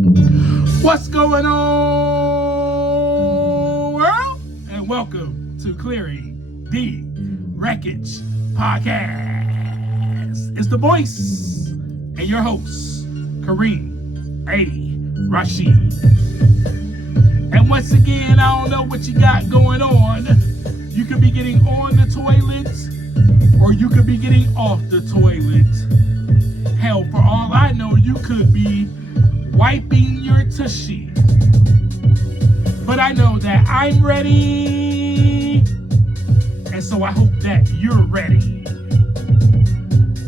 What's going on, world? And welcome to Clearing the Wreckage Podcast. It's the voice and your host, Kareem A. Rashid. And once again, I don't know what you got going on. You could be getting on the toilet, or you could be getting off the toilet. Hell, for all I know, you could be wiping your tushy. But I know that I'm ready, and so I hope that you're ready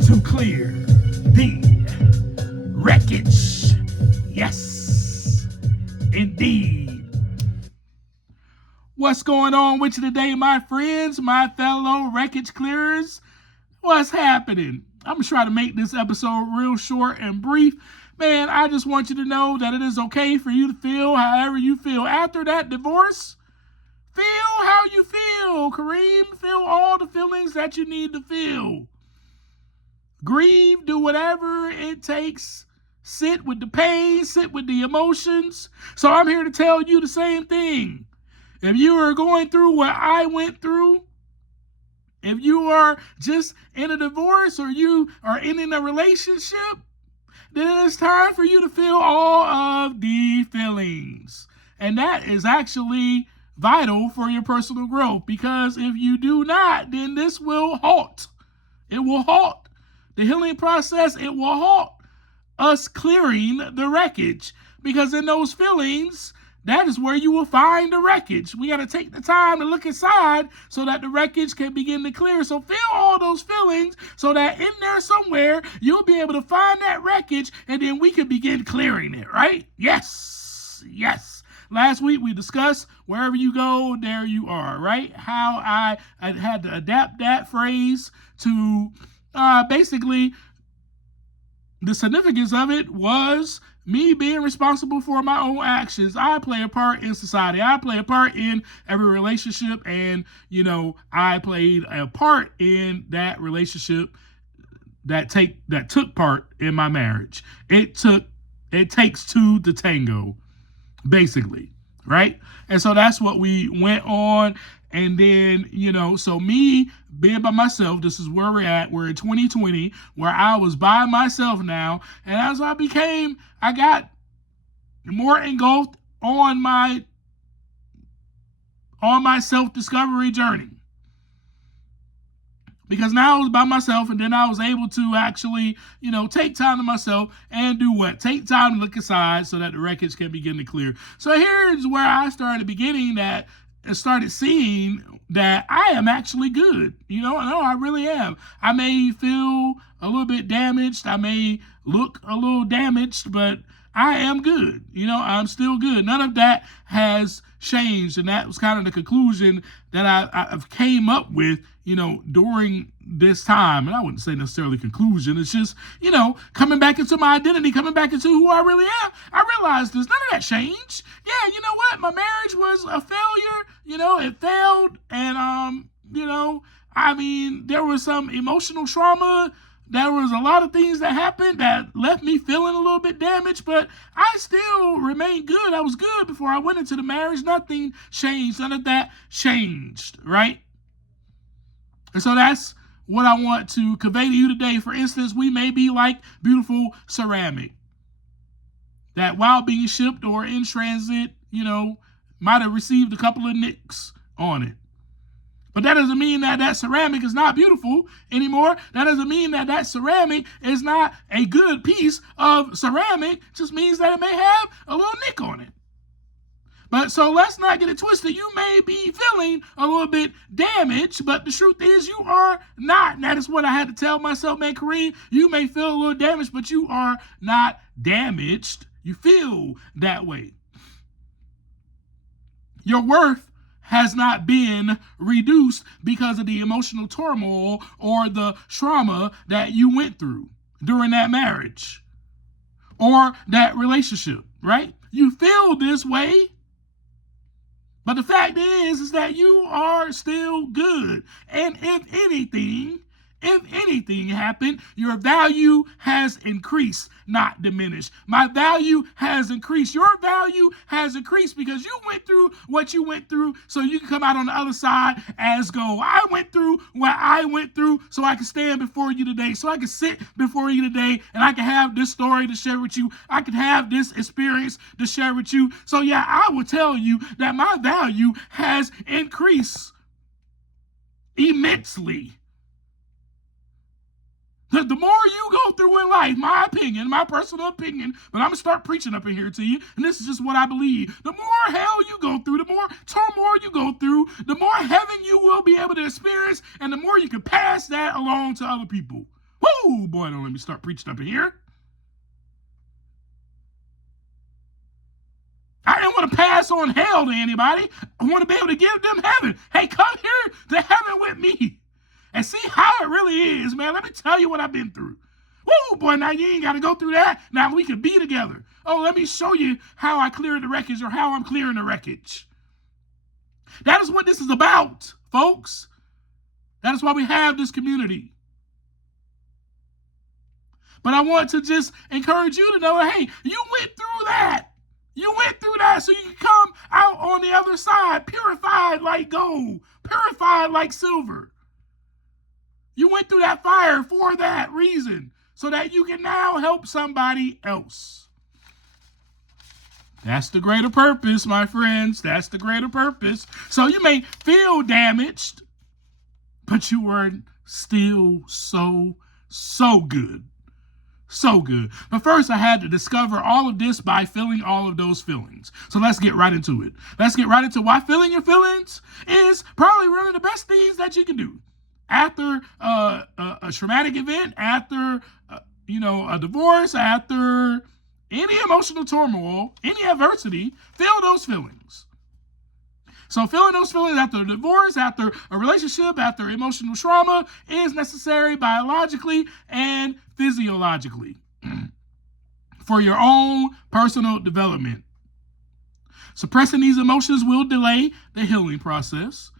to clear the wreckage. Yes, indeed. What's going on with you today, my friends, my fellow Wreckage Clearers? What's happening? I'm going to try to make this episode real short and brief. Man, I just want you to know that it is okay for you to feel however you feel. After that divorce, feel how you feel, Kareem. Feel all the feelings that you need to feel. Grieve, do whatever it takes. Sit with the pain, sit with the emotions. So I'm here to tell you the same thing. If you are going through what I went through, if you are just in a divorce or you are in a relationship, then it's time for you to feel all of the feelings. And that is actually vital for your personal growth, because if you do not, then this will halt. It will halt the healing process. It will halt us clearing the wreckage, because in those feelings, that is where you will find the wreckage. We got to take the time to look inside so that the wreckage can begin to clear. So feel all those feelings so that in there somewhere, you'll be able to find that wreckage, and then we can begin clearing it, right? Yes, yes. Last week we discussed wherever you go, there you are, right? How I had to adapt that phrase to basically the significance of it was me being responsible for my own actions. I play a part in society. I play a part in every relationship. And, I played a part in that relationship that took part in my marriage. It takes two to tango, basically. Right? And so that's what we went on. And then, so me being by myself, this is where we're at. We're in 2020, where I was by myself now. And as I got more engulfed on my self-discovery journey. Because now I was by myself, and then I was able to actually, take time to myself and do what? Take time to look inside so that the wreckage can begin to clear. So here's where I started beginning that. And started seeing that I am actually good. No, I really am. I may feel a little bit damaged. I may look a little damaged, but I am good. I'm still good. None of that has changed. And that was kind of the conclusion that I've came up with, during this time. And I wouldn't say necessarily conclusion. It's just, coming back into my identity, coming back into who I really am. I realized there's none of that changed. Yeah, you know what? My marriage was a failure. It failed. And, there was some emotional trauma. There was a lot of things that happened that left me feeling a little bit damaged, but I still remained good. I was good before I went into the marriage. Nothing changed. None of that changed, right? And so that's what I want to convey to you today. For instance, we may be like beautiful ceramic that while being shipped or in transit, might have received a couple of nicks on it. But that doesn't mean that ceramic is not beautiful anymore. That doesn't mean that ceramic is not a good piece of ceramic. It just means that it may have a little nick on it. But so let's not get it twisted. You may be feeling a little bit damaged, but the truth is you are not. And that is what I had to tell myself, man, Kareem. You may feel a little damaged, but you are not damaged. You feel that way. Your worth has not been reduced because of the emotional turmoil or the trauma that you went through during that marriage or that relationship, right? You feel this way, but the fact is that you are still good. And if anything, If anything happened, your value has increased, not diminished. My value has increased. Your value has increased because you went through what you went through so you can come out on the other side as gold. I went through what I went through so I can stand before you today, so I can sit before you today, and I can have this story to share with you. I can have this experience to share with you. So yeah, I will tell you that my value has increased immensely. The more you go through in life, my opinion, my personal opinion, but I'm going to start preaching up in here to you, and this is just what I believe. The more hell you go through, the more turmoil you go through, the more heaven you will be able to experience, and the more you can pass that along to other people. Woo, boy, don't let me start preaching up in here. I didn't want to pass on hell to anybody. I want to be able to give them heaven. Hey, come here to heaven with me and see how it really is, man. Let me tell you what I've been through. Woo, boy, now you ain't got to go through that. Now we can be together. Oh, let me show you how I cleared the wreckage or how I'm clearing the wreckage. That is what this is about, folks. That is why we have this community. But I want to just encourage you to know, hey, you went through that. You went through that so you can come out on the other side, purified like gold, purified like silver. You went through that fire for that reason, so that you can now help somebody else. That's the greater purpose, my friends. That's the greater purpose. So you may feel damaged, but you were still so good. So good. But first, I had to discover all of this by feeling all of those feelings. So let's get right into it. Let's get right into why feeling your feelings is probably one of the best things that you can do. After a traumatic event, after a divorce, after any emotional turmoil, any adversity, feel those feelings. So feeling those feelings after a divorce, after a relationship, after emotional trauma is necessary biologically and physiologically for your own personal development. Suppressing these emotions will delay the healing process,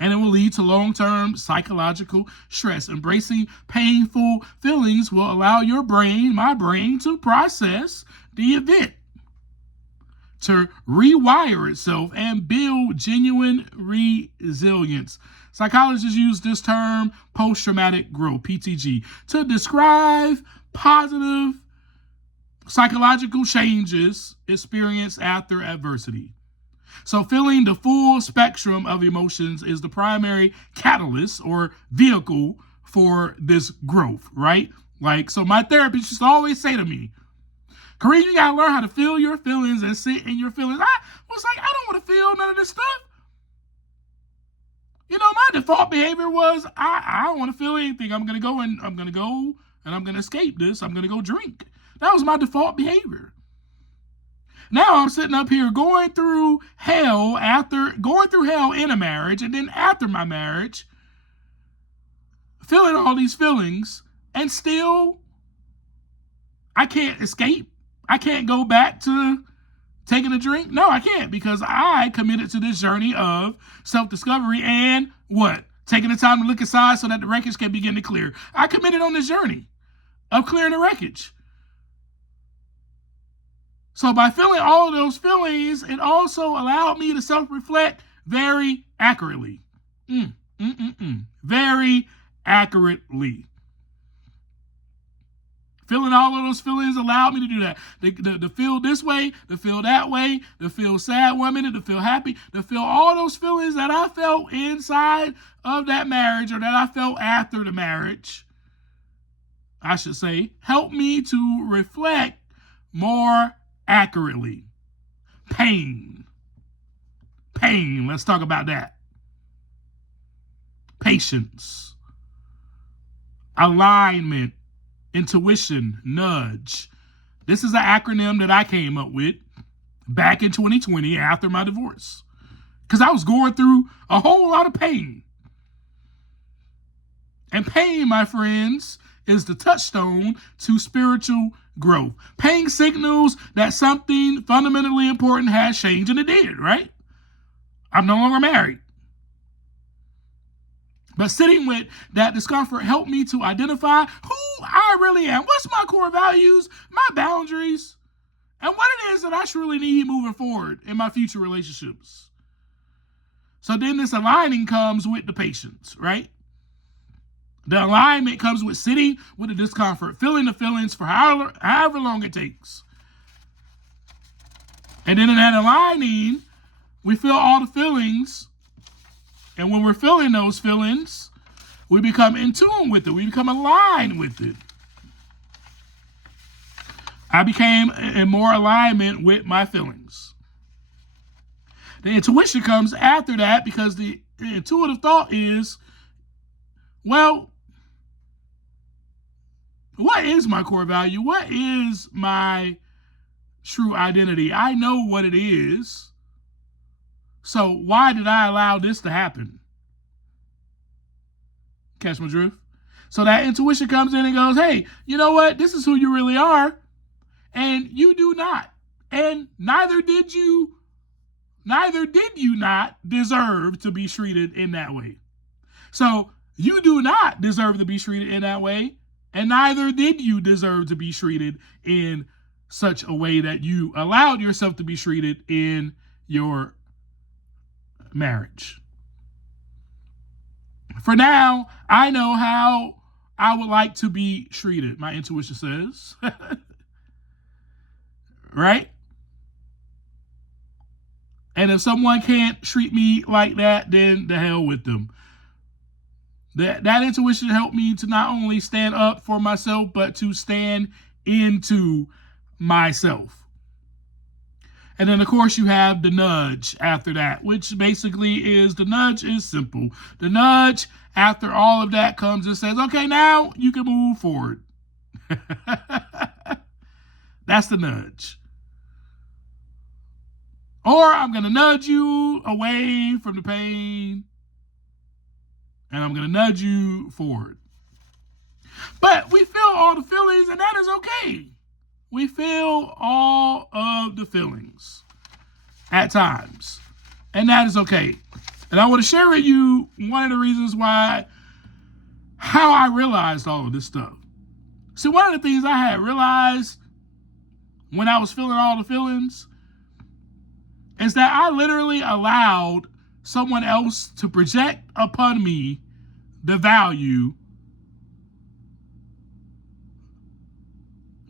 and it will lead to long-term psychological stress. Embracing painful feelings will allow your brain, my brain, to process the event, to rewire itself and build genuine resilience. Psychologists use this term, post-traumatic growth, PTG, to describe positive psychological changes experienced after adversity. So feeling the full spectrum of emotions is the primary catalyst or vehicle for this growth, right? So my therapist used to always say to me, Kareem, you got to learn how to feel your feelings and sit in your feelings. I was like, I don't want to feel none of this stuff. My default behavior was, I don't want to feel anything. I'm going to go and I'm going to escape this. I'm going to go drink. That was my default behavior. Now I'm sitting up here going through hell in a marriage, and then after my marriage, feeling all these feelings, and still I can't escape. I can't go back to taking a drink. No, I can't, because I committed to this journey of self-discovery and what? Taking the time to look inside so that the wreckage can begin to clear. I committed on this journey of clearing the wreckage. So by feeling all of those feelings, it also allowed me to self-reflect very accurately. Very accurately. Feeling all of those feelings allowed me to do that. To feel this way, to feel that way, to feel sad 1 minute, to feel happy, to feel all those feelings that I felt inside of that marriage, or that I felt after the marriage, I should say, helped me to reflect more accurately. Pain. Let's talk about that. Patience. Alignment. Intuition. Nudge. This is an acronym that I came up with back in 2020 after my divorce, because I was going through a whole lot of pain. And pain, my friends, is the touchstone to spiritual growth. Pain signals that something fundamentally important has changed, and it did, right? I'm no longer married. But sitting with that discomfort helped me to identify who I really am. What's my core values, my boundaries, and what it is that I truly need moving forward in my future relationships. So then this aligning comes with the patience, right? The alignment comes with sitting with the discomfort, feeling the feelings for however long it takes. And then in that aligning, we feel all the feelings. And when we're feeling those feelings, we become in tune with it. We become aligned with it. I became in more alignment with my feelings. The intuition comes after that because the intuitive thought is, well, what is my core value? What is my true identity? I know what it is. So why did I allow this to happen? Catch my drift? So that intuition comes in and goes, hey, you know what? This is who you really are. And you do not. And neither did you not deserve to be treated in that way. So you do not deserve to be treated in that way. And neither did you deserve to be treated in such a way that you allowed yourself to be treated in your marriage. For now, I know how I would like to be treated, my intuition says. Right? And if someone can't treat me like that, then the hell with them. That intuition helped me to not only stand up for myself, but to stand into myself. And then, of course, you have the nudge after that, which basically is the nudge is simple. The nudge after all of that comes and says, okay, now you can move forward. That's the nudge. Or I'm going to nudge you away from the pain, and I'm going to nudge you forward. But we feel all the feelings, and that is okay. We feel all of the feelings at times, and that is okay. And I want to share with you one of the reasons how I realized all of this stuff. See, one of the things I had realized when I was feeling all the feelings is that I literally allowed someone else to project upon me the value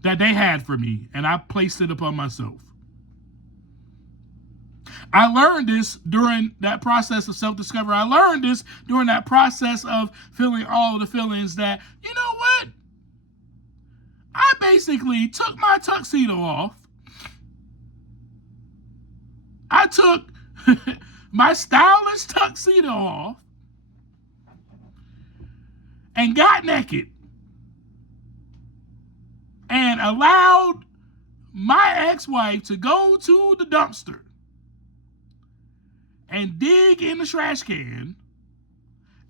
that they had for me, and I placed it upon myself. I learned this during that process of self-discovery. I learned this during that process of feeling all of the feelings that, you know what? I basically took my tuxedo off. I took my stylish tuxedo off and got naked and allowed my ex-wife to go to the dumpster and dig in the trash can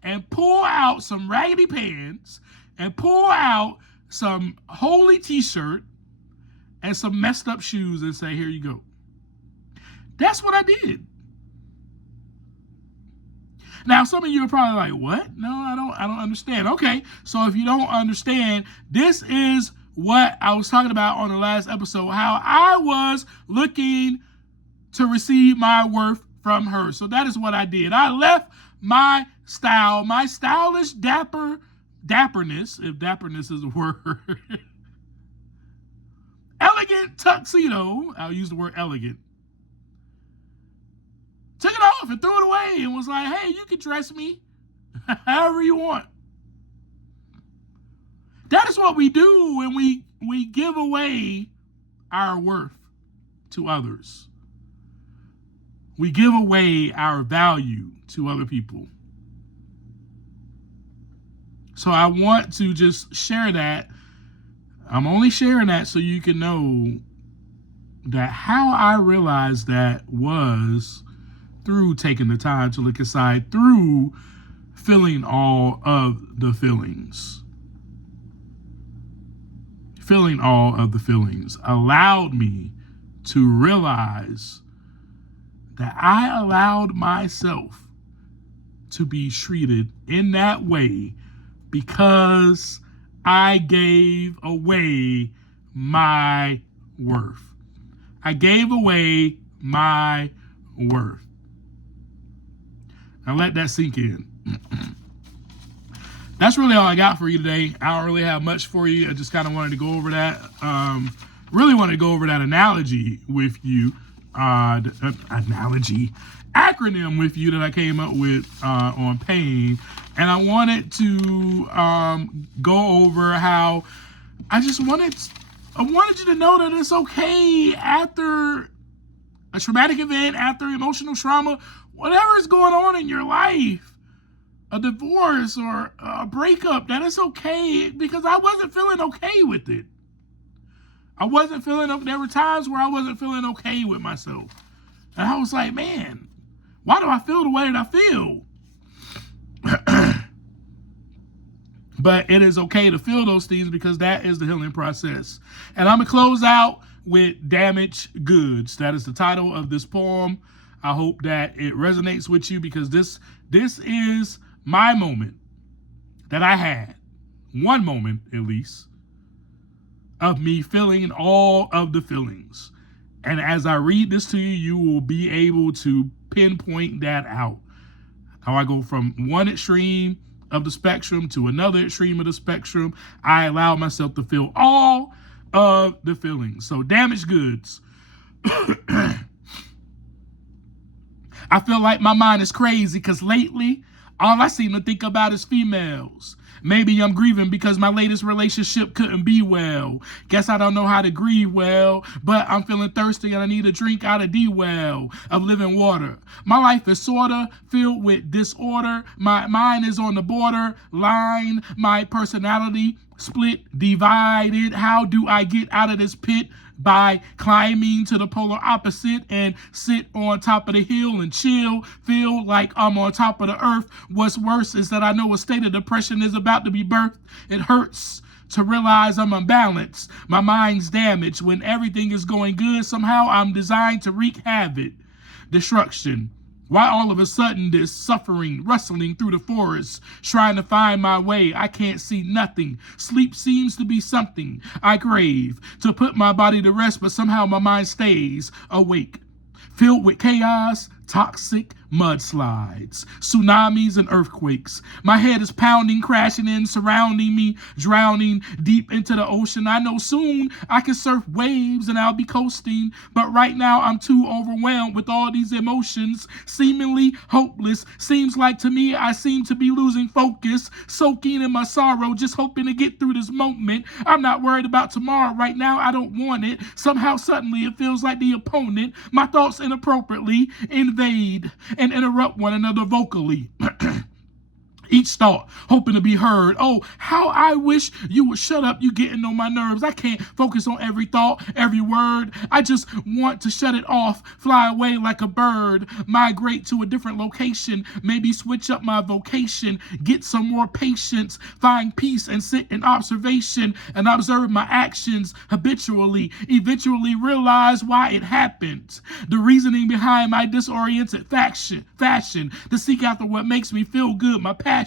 and pull out some raggedy pants and pull out some holy t-shirt and some messed up shoes and say, here you go. That's what I did. Now, some of you are probably like, what? No, I don't understand. Okay, so if you don't understand, this is what I was talking about on the last episode, how I was looking to receive my worth from her. So that is what I did. I left my style, my stylish dapperness, if dapperness is a word, elegant tuxedo, I'll use the word elegant, took it off and threw it away and was like, hey, you can dress me however you want. That is what we do when we give away our worth to others. We give away our value to other people. So I want to just share that. I'm only sharing that so you can know that how I realized that was through taking the time to look inside, through feeling all of the feelings. Feeling all of the feelings allowed me to realize that I allowed myself to be treated in that way because I gave away my worth. I gave away my worth. Now let that sink in. That's really all I got for you today. I don't really have much for you. I just kind of wanted to go over that. Really wanted to go over that analogy with you. Acronym with you that I came up with on pain. And I wanted to go over how I wanted you to know that it's okay after a traumatic event, after emotional trauma, whatever is going on in your life, a divorce or a breakup, that it's okay, because I wasn't feeling okay with it. There were times where I wasn't feeling okay with myself. And I was like, man, why do I feel the way that I feel? But it is okay to feel those things because that is the healing process. And I'm going to close out with Damaged Goods. That is the title of this poem. I hope that it resonates with you because this is my moment that I had, one moment at least, of me feeling all of the feelings. And as I read this to you, you will be able to pinpoint that out. How I go from one extreme of the spectrum to another extreme of the spectrum. I allow myself to feel all of the feelings. So Damaged Goods. I feel like my mind is crazy because lately, all I seem to think about is females. Maybe I'm grieving because my latest relationship couldn't be well. Guess I don't know how to grieve well, but I'm feeling thirsty and I need a drink out of the well of living water. My life is sorta filled with disorder. My mind is on the border line. My personality split, divided. How do I get out of this pit? By climbing to the polar opposite and sit on top of the hill and chill, feel like I'm on top of the earth. What's worse is that I know a state of depression is about to be birthed. It hurts to realize I'm unbalanced. My mind's damaged. When everything is going good, somehow I'm designed to wreak havoc, destruction. Why all of a sudden this suffering, rustling through the forest, trying to find my way? I can't see nothing. Sleep seems to be something I crave to put my body to rest, but somehow my mind stays awake. Filled with chaos, toxic mudslides, tsunamis and earthquakes. My head is pounding, crashing in, surrounding me, drowning deep into the ocean. I know soon I can surf waves and I'll be coasting, but right now I'm too overwhelmed with all these emotions, seemingly hopeless. Seems like to me I seem to be losing focus, soaking in my sorrow, just hoping to get through this moment. I'm not worried about tomorrow. Right now I don't want it. Somehow suddenly it feels like the opponent, my thoughts inappropriately invade and interrupt one another vocally. Each thought, hoping to be heard. Oh, how I wish you would shut up. You getting on my nerves. I can't focus on every thought, every word. I just want to shut it off, fly away like a bird, migrate to a different location, maybe switch up my vocation, get some more patience, find peace and sit in observation and observe my actions habitually, eventually realize why it happened. The reasoning behind my disoriented fashion, to seek after what makes me feel good, my passions.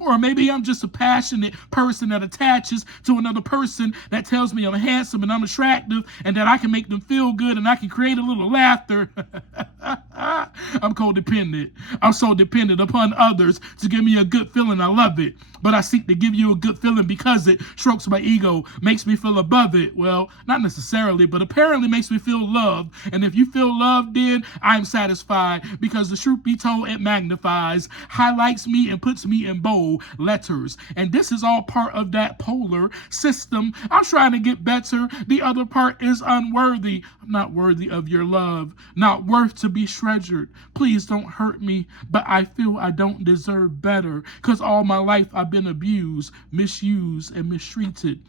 Or maybe I'm just a passionate person that attaches to another person that tells me I'm handsome and I'm attractive and that I can make them feel good and I can create a little laughter. I'm codependent. I'm so dependent upon others to give me a good feeling. I love it. But I seek to give you a good feeling because it strokes my ego, makes me feel above it. Well, not necessarily, but apparently makes me feel loved. And if you feel loved, then I'm satisfied because the truth be told, it magnifies, highlights me and puts me in bold letters. And this is all part of that polar system. I'm trying to get better. The other part is unworthy. I'm not worthy of your love, not worth to be treasured. Please don't hurt me, but I feel I don't deserve better because all my life I've been abused, misused, and mistreated.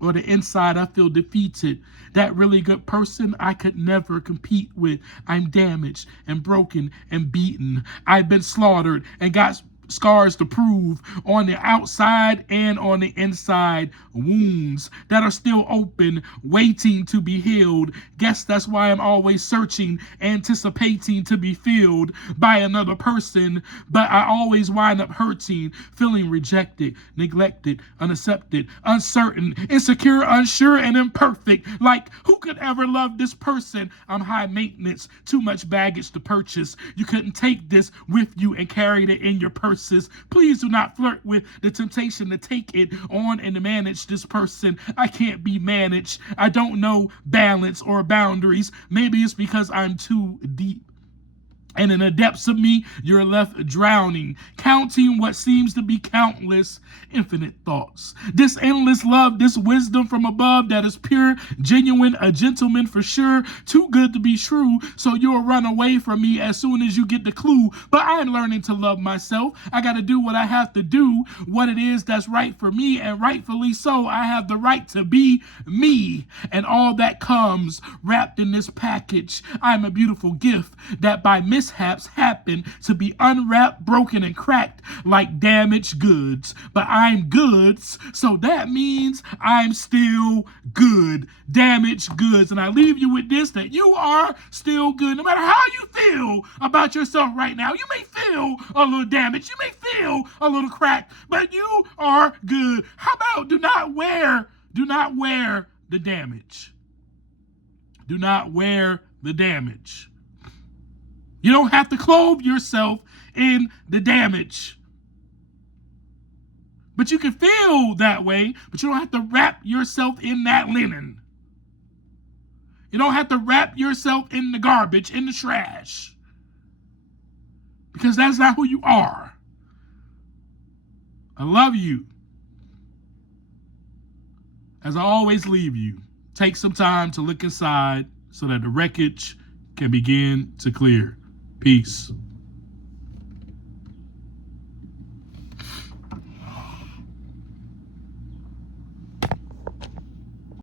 Or the inside I feel defeated. That really good person I could never compete with. I'm damaged and broken and beaten. I've been slaughtered and got scars to prove on the outside and on the inside, wounds that are still open, waiting to be healed. Guess that's why I'm always searching, anticipating to be filled by another person, but I always wind up hurting, feeling rejected, neglected, unaccepted, uncertain, insecure, unsure, and imperfect. Like, who could ever love this person? I'm high maintenance, too much baggage to purchase. You couldn't take this with you and carry it in your purses. Please do not flirt with the temptation to take it on and to manage this person. I can't be managed. I don't know balance or boundaries. Maybe it's because I'm too deep. And in the depths of me, you're left drowning, counting what seems to be countless, infinite thoughts. This endless love, this wisdom from above that is pure, genuine, a gentleman for sure, too good to be true, so you'll run away from me as soon as you get the clue. But I'm learning to love myself. I got to do what I have to do, what it is that's right for me, and rightfully so. I have the right to be me, and all that comes wrapped in this package. I'm a beautiful gift that by mishaps happen to be unwrapped, broken, and cracked like damaged goods. But I'm goods, so that means I'm still good. Damaged goods. And I leave you with this, that you are still good. No matter how you feel about yourself right now, you may feel a little damaged, you may feel a little cracked, but you are good. How about do not wear the damage. Do not wear the damage. You don't have to clothe yourself in the damage. But you can feel that way, but you don't have to wrap yourself in that linen. You don't have to wrap yourself in the garbage, in the trash. Because that's not who you are. I love you. As I always leave you, take some time to look inside so that the wreckage can begin to clear. Peace.